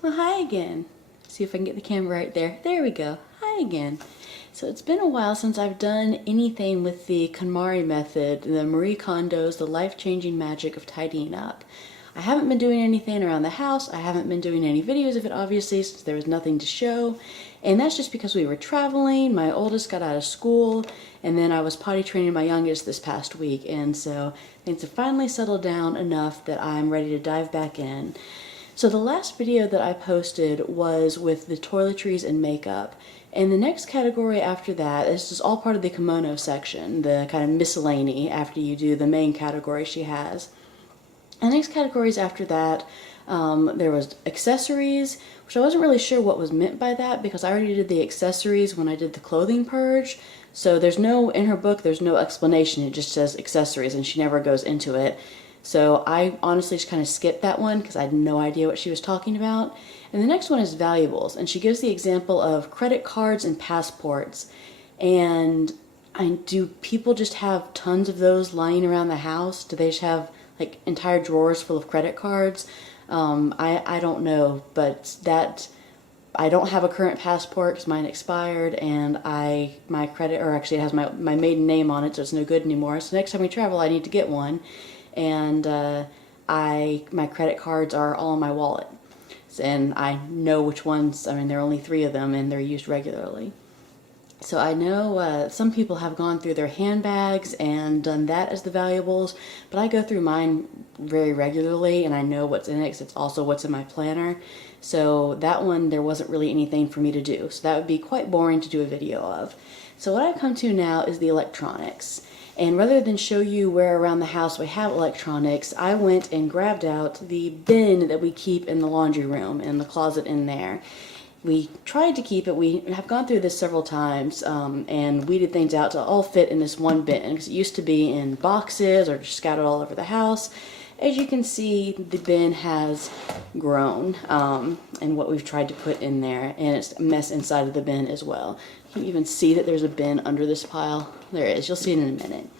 Well, hi again. See if I can get the camera right there. There we go. Hi again. So it's been a while since I've done anything with the KonMari Method, the Marie Kondo's The Life-Changing Magic of Tidying Up. I haven't been doing anything around the house. I haven't been doing any videos of it, obviously, since there was nothing to show. And that's just because we were traveling. My oldest got out of school, and then I was potty training my youngest this past week. And so things have finally settled down enough that I'm ready to dive back in. So the last video that I posted was with the toiletries and makeup. And the next category after that, this is all part of the kimono section, the kind of miscellany after you do the main category she has. And the next categories after that, there was accessories, which I wasn't really sure what was meant by that because I already did the accessories when I did the clothing purge. So there's no, in her book, there's no explanation. It just says accessories and she never goes into it. So I honestly just kind of skipped that one because I had no idea what she was talking about. And the next one is valuables. And she gives the example of credit cards and passports. And do people just have tons of those lying around the house? Do they just have like entire drawers full of credit cards? I don't know, but that I don't have a current passport because mine expired, and my credit, or actually it has my maiden name on it, so it's no good anymore. So next time we travel, I need to get one, and my credit cards are all in my wallet, and I know which ones. I mean, there are only 3 of them, and they're used regularly. So I know some people have gone through their handbags and done that as the valuables, but I go through mine very regularly and I know what's in it because it's also what's in my planner. So that one, there wasn't really anything for me to do. So that would be quite boring to do a video of. So what I've come to now is the electronics. And rather than show you where around the house we have electronics, I went and grabbed out the bin that we keep in the laundry room and the closet in there. We tried to keep it. We have gone through this several times and weeded things out to all fit in this one bin because it used to be in boxes or just scattered all over the house. As you can see, the bin has grown and what we've tried to put in there, and it's a mess inside of the bin as well. You can even see that there's a bin under this pile. There it is. You'll see it in a minute.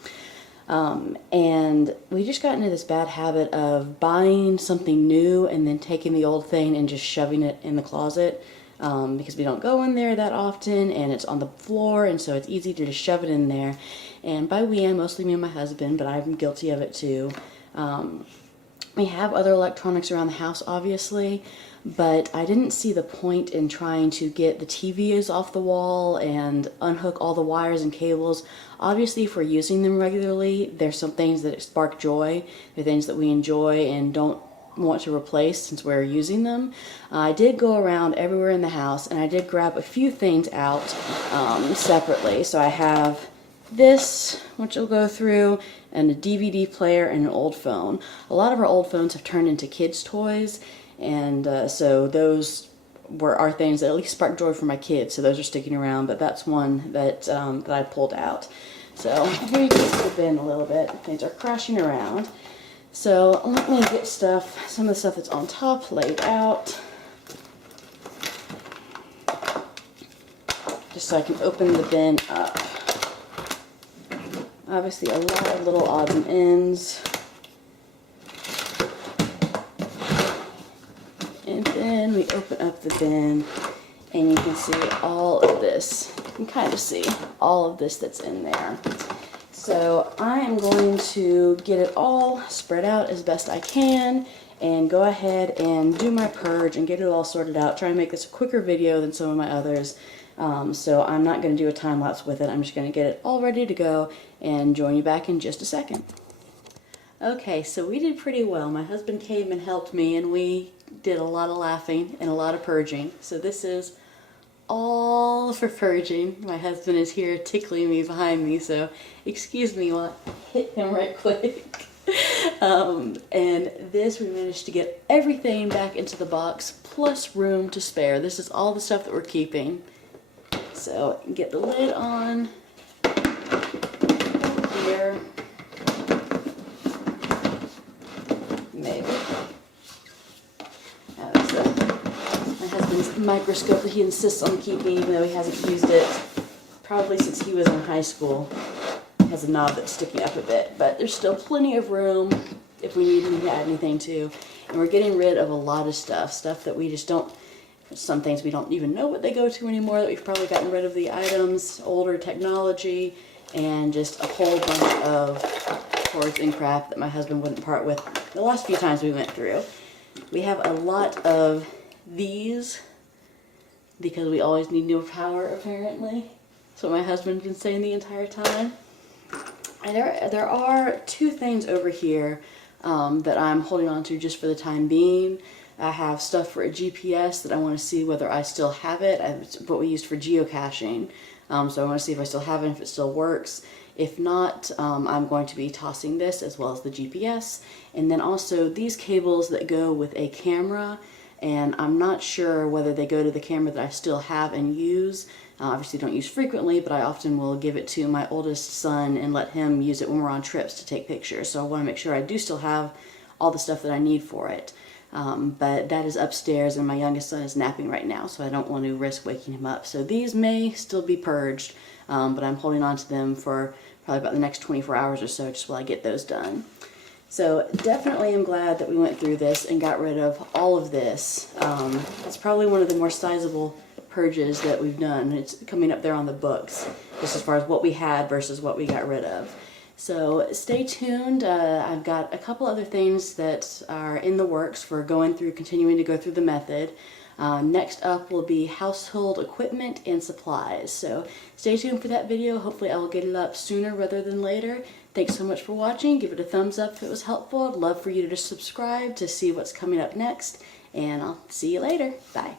And we just got into this bad habit of buying something new and then taking the old thing and just shoving it in the closet. Because we don't go in there that often and it's on the floor, and so it's easy to just shove it in there. And by we, I'm mostly me and my husband, but I'm guilty of it too. We have other electronics around the house, obviously, but I didn't see the point in trying to get the TVs off the wall and unhook all the wires and cables. Obviously, if we're using them regularly, there's some things that spark joy. They're things that we enjoy and don't want to replace since we're using them. I did go around everywhere in the house and I did grab a few things out separately. So I have this, which will go through, and a DVD player and an old phone. A lot of our old phones have turned into kids' toys, and so those were our things that at least sparked joy for my kids, so those are sticking around, but that's one that, that I pulled out. So here you can see the bin a little bit. Things are crashing around. So let me get some of the stuff that's on top laid out, just so I can open the bin up. Obviously a lot of little odds and ends. And then we open up the bin and you can see all of this. You can kind of see all of this that's in there. So I am going to get it all spread out as best I can and go ahead and do my purge and get it all sorted out. Try and make this a quicker video than some of my others. So I'm not going to do a time lapse with it. I'm just going to get it all ready to go and join you back in just a second. Okay, so we did pretty well. My husband came and helped me and we did a lot of laughing and a lot of purging. So this is all for purging. My husband is here tickling me behind me, so excuse me while I hit him right quick. And this, we managed to get everything back into the box plus room to spare. This is all the stuff that we're keeping. So get the lid on here. Maybe. That's my husband's microscope that he insists on keeping even though he hasn't used it probably since he was in high school. It has a knob that's sticking up a bit, but there's still plenty of room if we need to add anything to. And we're getting rid of a lot of stuff that we just don't, some things we don't even know what they go to anymore, that we've probably gotten rid of the items, older technology, and just a whole bunch of cords and crap that my husband wouldn't part with the last few times we went through. We have a lot of these because we always need new power, apparently. That's what my husband's been saying the entire time. And there are two things over here that I'm holding on to just for the time being. I have stuff for a GPS that I want to see whether I still have it. It's what we used for geocaching. So I want to see if I still have it, if it still works. If not, I'm going to be tossing this as well as the GPS. And then also these cables that go with a camera. And I'm not sure whether they go to the camera that I still have and use. Obviously don't use frequently, but I often will give it to my oldest son and let him use it when we're on trips to take pictures. So I want to make sure I do still have all the stuff that I need for it. But that is upstairs and my youngest son is napping right now, so I don't want to risk waking him up. So these may still be purged, but I'm holding on to them for probably about the next 24 hours or so just while I get those done. So definitely am glad that we went through this and got rid of all of this. It's probably one of the more sizable purges that we've done. It's coming up there on the books, just as far as what we had versus what we got rid of. So stay tuned. I've got a couple other things that are in the works for continuing to go through the method. Next up will be household equipment and supplies. So stay tuned for that video. Hopefully I will get it up sooner rather than later. Thanks so much for watching. Give it a thumbs up if it was helpful. I'd love for you to just subscribe to see what's coming up next. And I'll see you later. Bye.